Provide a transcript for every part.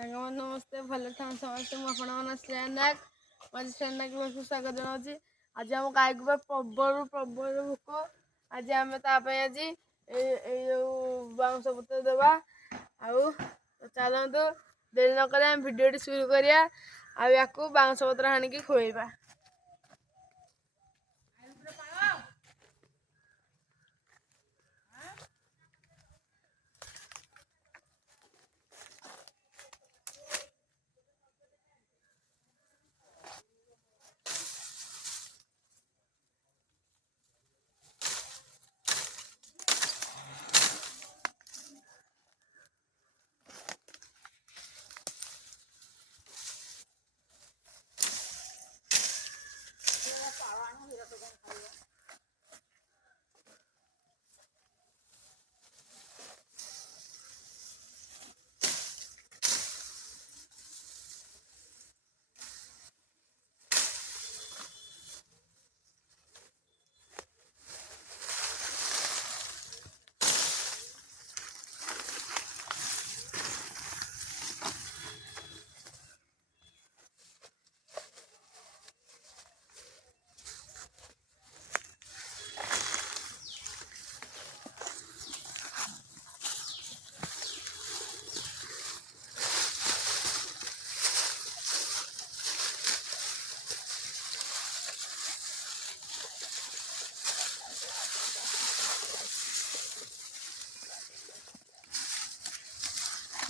सागमान नमस्ते भले था समस्ते मुझे श्रेनाक मजे श्रेनाक स्वागत जनावि आज आम गाई को प्रबल प्रबल भोक आज आम आज बाउंस पत्र देवा आउ चलतु देरी नक भिडियो शुरू करा या बाउंस पत्र हाणिकी खुएबा।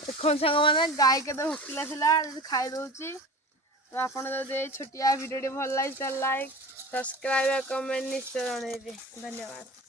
देखो सांग मैंने गाय के भोकिला खाई दूसरी तो आपड़ी छोटिया भिडियो भल लगे लाइक सब्सक्राइब कमेंट निश्चय जनइबे। धन्यवाद।